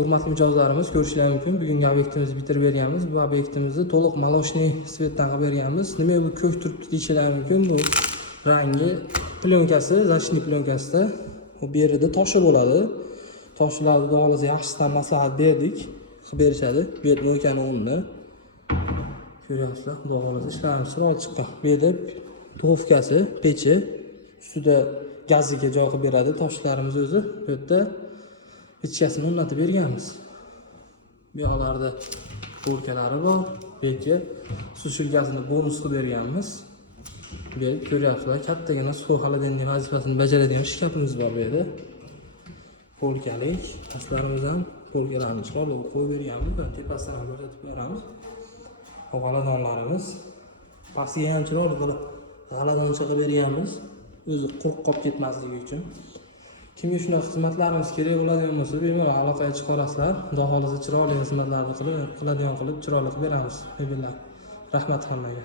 Hurmatli mijozlarimiz, ko'rishingiz mumkin. Bugungi obyektimizni bitirib berganmiz. Bu obyektimizni to'liq maloshniy svetdan qilib berganmiz. Nima bu ko'k turibdi deyishingiz mumkin. Bu rangi plyonkasi, защитный plyonkasida. Bu yerida toshi bo'ladi. Toshlarni doğalg'az yaxshisidan maslahat berdik. Qilib berishadi. Bu yerda mo'kani o'rni. Ko'ryapsizlar, doğalg'az ishlarimiz chiroyli chiqqan. Bu yerda duxovkasi, pechi, ustida gaziga joy qilib beradi. Toshlarimiz o'zi bu yerda ichkasini o'rnatib berganmiz. Bu yoqlarda bo'lkalari bor. Bu yerga sushilkasini bonus qilib berganmiz. Bu yerda ko'ryapsizlar, kattagina suv xolodilniy vazifasini bajaradigan shkafimiz bor bu yerda. Polkalik, pastlarimiz ham polkalarni chiqarib qo'yib berganmiz. Tepasidan ham ko'rsatib beramiz. G'aladonlarimiz pastiga ham chiroyli qilib g'aladon chiqib berganmiz. O'zi quruq qolib ketmasligi uchun. Kimga shunaqa xizmatlarimiz kerak bo'ladigan bo'lsa, bemalol aloqaga chiqarasizlar. Xudo xolisa chiroyli xizmatlarni qilib chiroyli qilib beramiz. Rahmat hammaga.